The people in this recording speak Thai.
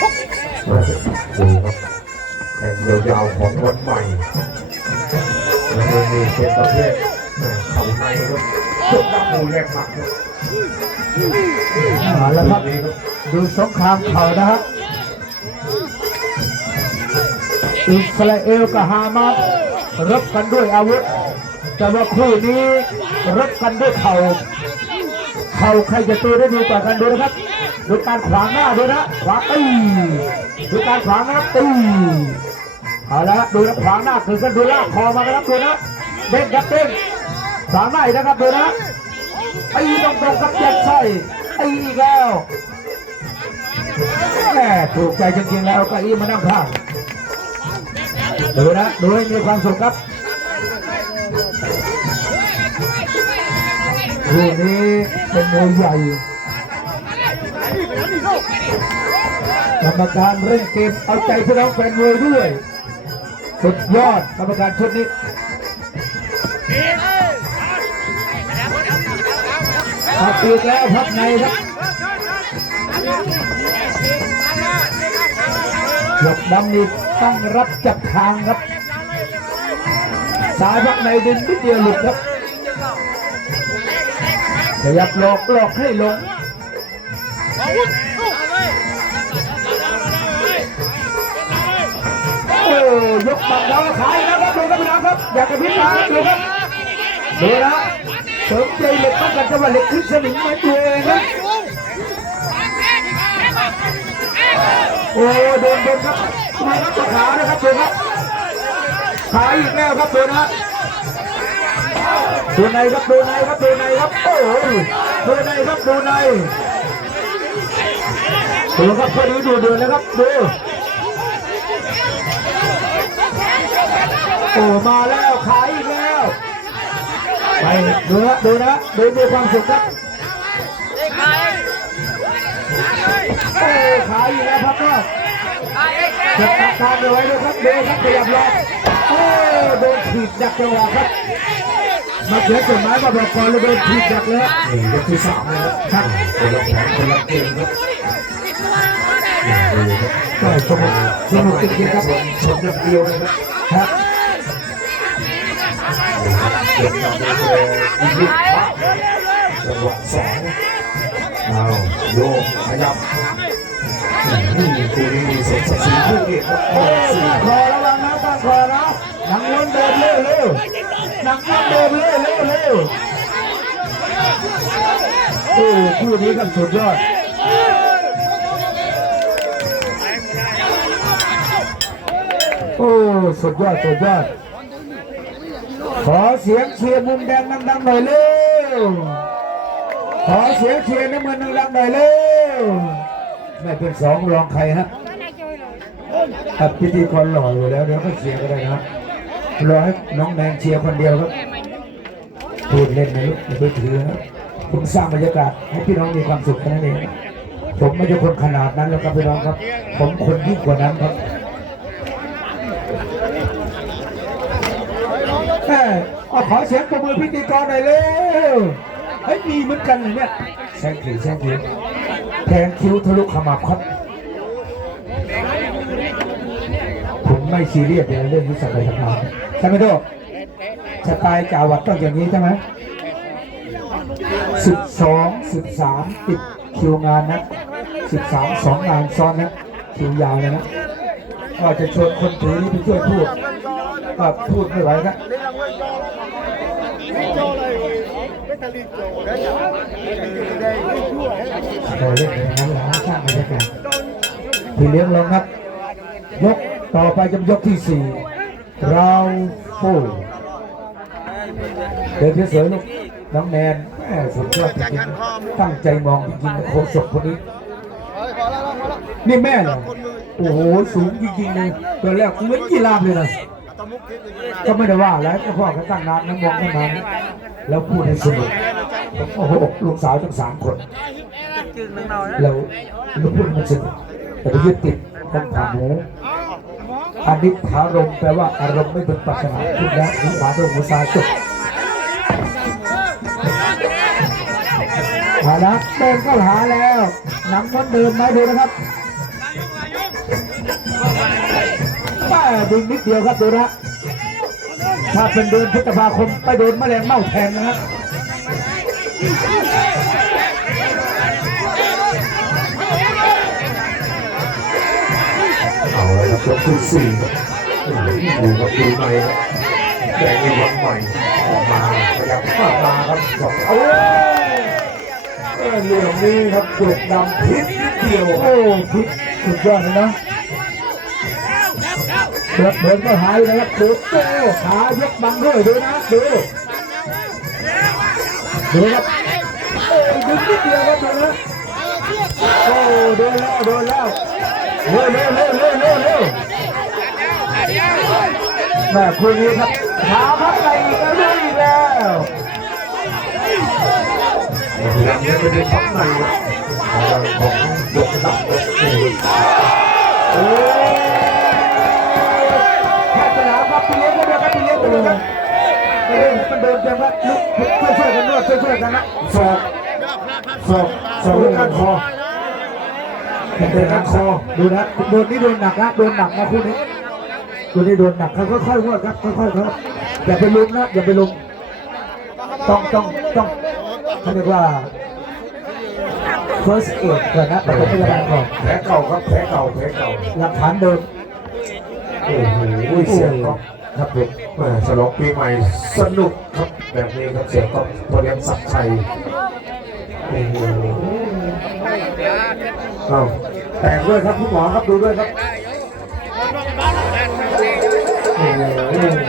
ดูครับแต่งยาวๆของวันใหม่แล้วก็มีเป็นประเภทเข่าในครับเครื่องดับมูแรกหมักครับเอาละครับดูสงครามเข่านะครับอิสราเอลกับฮามาสรบกันด้วยอาวุธ แต่ว่าคู่นี้รบกันด้วยเข่า เข่าใครจะตีได้ดีกว่ากันดูนะครับ ดูการขวางหน้าดูนะขวางตีดูการขวางหน้าตีเอาละดูนะขวางหน้าคือกันดูลากคอมานะครับดูนะเด้งครับเด้งขวางหน้าอีกนะครับดูนะตีตรงตรงๆครับยัดไส้ตีอีกแล้วแหมถูกใจจริงๆแล้วก็อีมานั่งข้างดูนะดูให้มีความสุขครับคู่นี้ เป็นมวยใหญ่กรรมการเร่งเกมเอาใจพี่น้องแฟนมวยด้วย สุดยอดกรรมการชุดนี้พักอีแล้วพักในครับหยกดำนี่ตั้งรับจับทางครับ สายพักในดินนิดเดียวหลุดครับ ขยับหลอกหลอกให้ลงโอ้ยกบังเราขายแล้วครับดูครับพี่น้องครับ อยากจะพิจารณาดูครับดูนะเสริมใจเหล็กต้องกันจังหวะเหล็กขึ้นสนิมเหมือนตัวเองนะโอ้โดนโดนครับมาครับขานะครับดูครับขาอีกแล้วครับดูนะ ดูในครับดูในครับดูในครับโอ้โหดูในครับดูในดูครับพอดีดูดือดแล้วครับดูโอ้มาแล้วขายอีกแล้วไปดูนะดูนะดูมีความสุขครับโอ้ขายอีกแล้วครับเนาะเก็บอาการเอาไว้ด้วยครับดูครับขยับรอบ โอ้โดนถีบดักจังหวะครับมาเขียนจดหมายมาบอกก่อนเลยโดนถีบดักเลยครับนี่ยกที่สามนะครับครับคนละแผนคนละเกมครับดูครับก็สนุกสนุกจริงๆครับชนอย่างเดียวเลยครับครับเก็บกับเลยอีกลูกพักจังหวะสองเอาโยกขยับนี่คู่นี้มีเสกศักดิ์ศรีคู่เอกครับโอ้สี่คอ หนังล้นเดินเร็วเร็วเร็วโอ้คู่นี้กันสุดยอดโอ้สุดยอดสุดยอดขอเสียงเชียร์มุมแดงดังๆหน่อยเร็วขอเสียงเชียร์น้ำเงินดังๆหน่อยเร็วไม่เป็นสองรองใครฮะครับพิธีกรหล่ออยู่แล้วเดี๋ยวก็เชียก็ได้นะ รอให้น้องแนนเชียร์คนเดียวครับพูดเล่นนะลูกอย่าไปถือนะผมสร้างบรรยากาศให้พี่น้องมีความสุขแค่นั้นเองผมไม่ใช่คนขนาดนั้นแล้วครับพี่น้องครับ ผมคนยิ่งกว่านั้นครับแม่เอาขอเสียงประมือพิธีกรหน่อยเร็วเฮ้ยมีเหมือนกันเลยเนี่ยแซงคิวแซงคิวแทงคิ้วทะลุขมับครับ ผม ไม่ซีเรียสในเรื่องนี้สักเลยสักหน่อยใช่ไหมโดสไตล์จ่าวัดต้องอย่างนี้ใช่ไหมสิบสองสิบสามติดคิวงานนะสิบสามสองงานซ้อนนะคิวยาวเลยนะก็จะชวนคนถือนี่ไปช่วยพูดก็พูดไม่ไหวครับเราเล่นอย่างนั้นแหละสร้างบรรยากาศพี่เลี้ยงลงครับ ยก ต่อไปจะยกที่สี่เราโฟเดินเฉยๆลูกน้องแนนแม่สุดยอดจริงๆตั้งใจมองจริงๆโคศกคนนี้นี่แม่เหรอโอ้โหสูงจริงๆเลยตัวแรกเหมือนกีฬาเลยนะก็ไม่ได้ว่าแล้วพ่อเขาตั้งนานน้ำมองตั้งนานแล้วพูดให้สนุกโอ้โหลูกสาวทั้งสามคนเราเราพูดให้มันสนุกแต่ยึดติดต้องถามเลย อันนี้ถารมแปลว่าอารมณ์ไม่เป็นปรัชนาพูดแล้วหูขวาตรงหูซ้ายจบมาละเดินเข้าหาแล้วหนังมันเดินมาดูนะครับป้าดึงนิดเดียวครับดูนะถ้าเป็นเดือนพฤษภาคมไปโดนแมลงเม่าแทงนะฮะเครับยกที่สี่ครับดูครับดูในครับแดงในวันใหม่ออกมาขยับเข้ามาครับสองโอ้ยเออเหลี่ยมนี้ครับเกิดดำพิษนิดเดียวโอ้พิษสุดยอดเลยนะเดินเดินก็หายนะครับดูโอ้ขายกบังด้วยดูนะดูดูครับโอ้ดึงนิดเดียวครับดูนะโอ้โดนแล้วโดนแล้ว เร็วเร็วเร็วเร็วเร็วเร็วแม่คุณนี้ครับขาพับไปอีกแล้วเรื่องอีกแล้วยังไม่ได้พับในครับของยกดับครับนี่โอ้แค่สนามครับพี่เลี้ยงก็เดียวครับพี่เลี้ยงก็เดียวครับเอ้ยมันเดินจังครับลุกช่วยช่วยๆกันนวดช่วยช่วยๆกันนะศอกศอกศอกด้วยการคอ เป็นการคอดูนะโดนนี่โดนหนักนะโดนหนักนะคู่นี้คู่นี้โดนหนักครับค่อยๆนวดครับค่อยๆครับอย่าไปลุมนะอย่าไปลุมต้องต้องต้องเขาเรียกว่า first aid ก่อนนะปฐมพยาบาลก่อนแผลเก่าครับแผลเก่าแผลเก่าหลักฐานเดิมโอ้โหเสียงก๊อฟครับผมแหม่ฉลองปีใหม่สนุกครับแบบนี้ครับเสียงก๊อฟพอเลี้ยงศักดิ์ชัยโอ้โห เอาแตกด้วยครับคุณหมอครับดูด้วยครับ